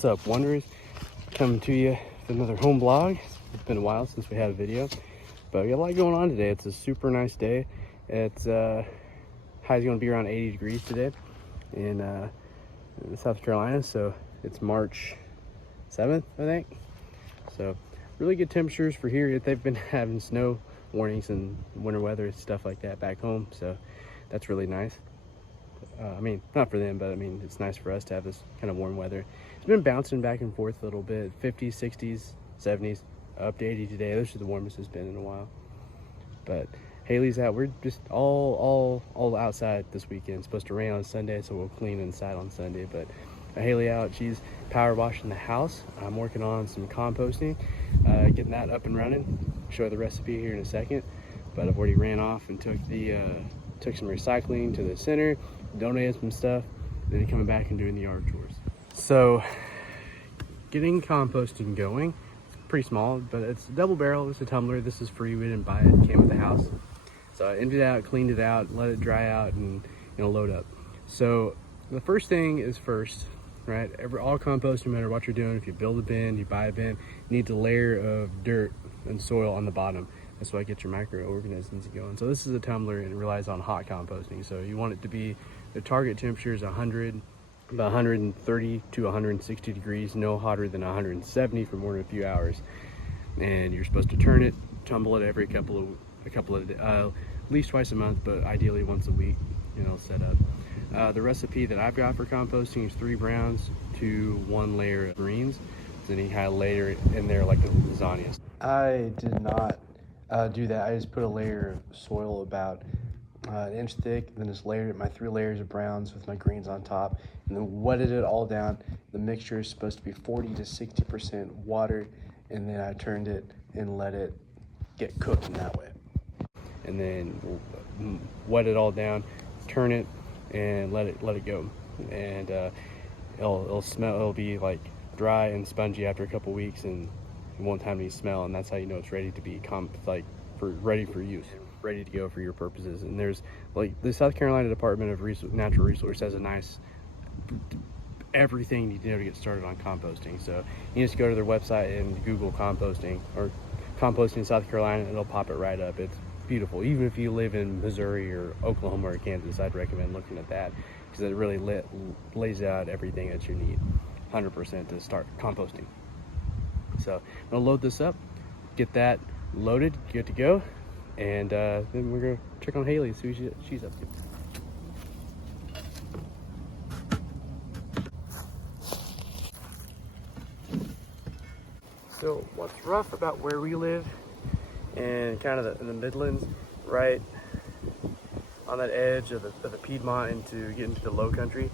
What's up, Wanderers? Coming to you with another home vlog. It's been a while since we had a video, but we got a lot going on today. It's a super nice day. It's high's going to be around 80 degrees today in South Carolina, so it's March 7th, I think. So really good temperatures for here. They've been having snow warnings and winter weather and stuff like that back home, so that's really nice. I mean, not for them, but I mean, it's nice for us to have this kind of warm weather. It's been bouncing back and forth a little bit, 50s, 60s, 70s, up to 80 today. Those are the warmest it's been in a while. But Haley's out. We're just all outside this weekend. It's supposed to rain on Sunday, so we'll clean inside on Sunday. But Haley out. She's power washing the house. I'm working on some composting, getting that up and running. Show you the recipe here in a second. But I've already ran off and took some recycling to the center, donated some stuff, then coming back and doing the yard chores. So getting composting going. It's pretty small, but it's a double barrel. It's a tumbler. This is free. We didn't buy it. It came with the house. So I emptied it out, cleaned it out, let it dry out, and load up. So the first thing is first, right? All compost, no matter what you're doing, if you build a bin, you buy a bin, you need a layer of dirt and soil on the bottom. That's why I get your microorganisms going. So this is a tumbler and it relies on hot composting. So you want it to be, the target temperature is 100, about 130 to 160 degrees, no hotter than 170 for more than a few hours. And you're supposed to turn it, tumble it every couple of at least twice a month, but ideally once a week, set up. The recipe that I've got for composting is 3 browns to 1 layer of greens. Then you kind of layer it in there like a lasagna. I did not do that. I just put a layer of soil about an inch thick, then just layered it, my 3 layers of browns with my greens on top, and then wetted it all down. The mixture is supposed to be 40 to 60% water, and then I turned it and let it get cooked in that way. And then wet it all down, turn it, and let it go. And it'll smell. It'll be like dry and spongy after a couple weeks, and it won't have any smell. And that's how you know it's ready to be ready for use, ready to go for your purposes. And there's like the South Carolina Department of Natural Resources has a nice everything you need to know to get started on composting. So you just go to their website and Google composting or composting South Carolina, and it'll pop it right up. It's beautiful. Even if you live in Missouri or Oklahoma or Kansas, I'd recommend looking at that because it really lays out everything that you need 100% to start composting. So I'm gonna load this up, get that loaded, good to go, and then we're gonna check on Haley, see what she's up to. So what's rough about where we live and kind of in the Midlands, right on that edge of the Piedmont into getting to the low country,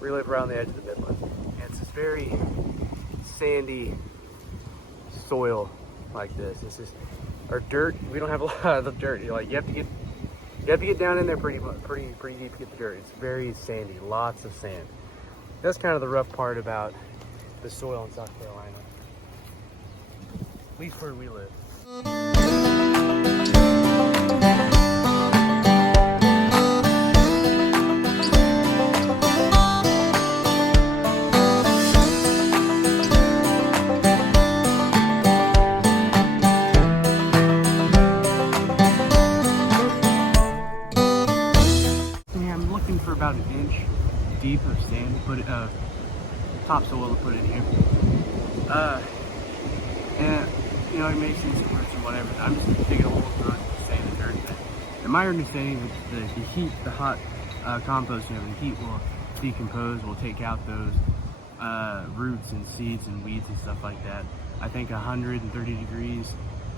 we live around the edge of the Midlands, and it's this very sandy soil like this. This is our dirt. We don't have a lot of the dirt. You have to get down in there pretty deep to get the dirt. It's very sandy, lots of sand. That's kind of the rough part about the soil in South Carolina, at least where we live. For about an inch deep of sand to put it, topsoil to put in here. And it may see some roots and whatever. I'm just digging a hole through it, sand and dirt. And my understanding is the heat, the hot composting, the heat will decompose, will take out those roots and seeds and weeds and stuff like that. I think 130 degrees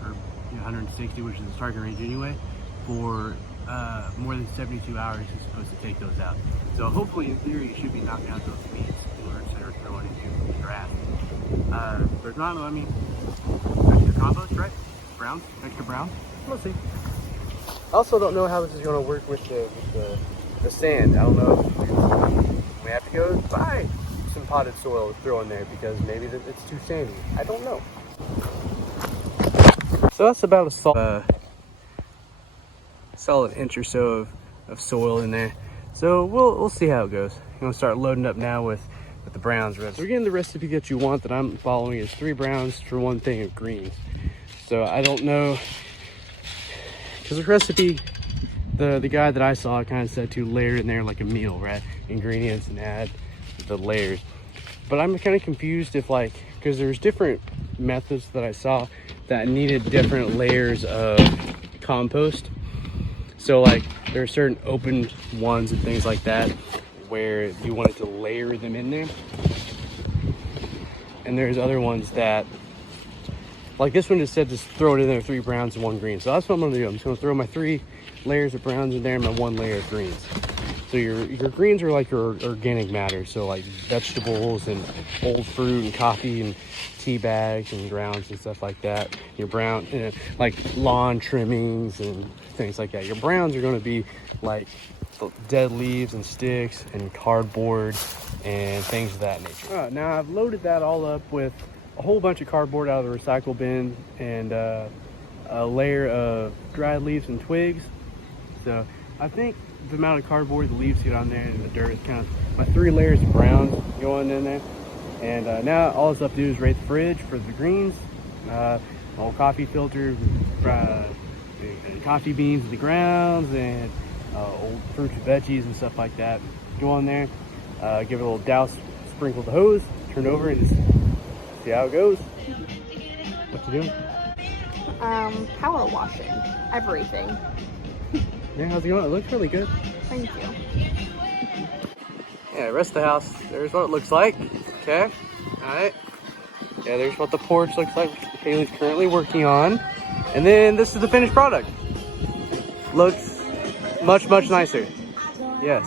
or 160, which is the target range anyway, for more than 72 hours is supposed to take those out. So hopefully, in theory, you should be knocking out those weeds that are growing into the grass. But not, I mean, extra compost, right? Brown, extra brown. We'll see. I also don't know how this is going to work with the sand. I don't know if we have to go buy some potted soil to throw in there because maybe it's too sandy. I don't know. So that's about a solid inch or so of soil in there. So we'll see how it goes. I'm gonna start loading up now with with the browns. So again, the recipe that you want that I'm following is 3 browns for 1 thing of greens. So I don't know, because the recipe, the guy that I saw kind of said to layer in there like a meal, right? Ingredients and add the layers. But I'm kind of confused if like, because there's different methods that I saw that needed different layers of compost. So like there are certain open ones and things like that where you wanted to layer them in there. And there's other ones that, like this one just said just throw it in there, 3 browns and 1 green. So that's what I'm gonna do. I'm just gonna throw my 3 layers of browns in there and my 1 layer of greens. So your greens are like your organic matter. So like vegetables and old fruit and coffee and tea bags and grounds and stuff like that. Your brown, like lawn trimmings and things like that. Your browns are gonna be like dead leaves and sticks and cardboard and things of that nature. All right, now I've loaded that all up with a whole bunch of cardboard out of the recycle bin and a layer of dried leaves and twigs. So I think the amount of cardboard, the leaves get on there, and the dirt is kind of my 3 layers of browns going in there. And now all it's up to do is rate the fridge for the greens, old coffee filter, coffee beans in the grounds, and old fruits and veggies and stuff like that. Go on there, give it a little douse, sprinkle the hose, turn it over, and just see how it goes. What you doing? Power washing everything. Yeah, how's it going? It looks really good. Thank you. Yeah, the rest of the house, there's what it looks like. Okay, all right. Yeah, there's what the porch looks like. Haley's currently working on. And then this is the finished product. Looks much, much nicer. Yes.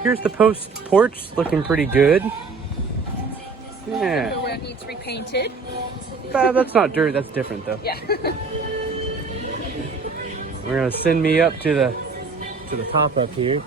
Here's the post porch, looking pretty good. Yeah. Where it needs repainted. That's not dirt, that's different though. Yeah. We're gonna send me up to the top up here.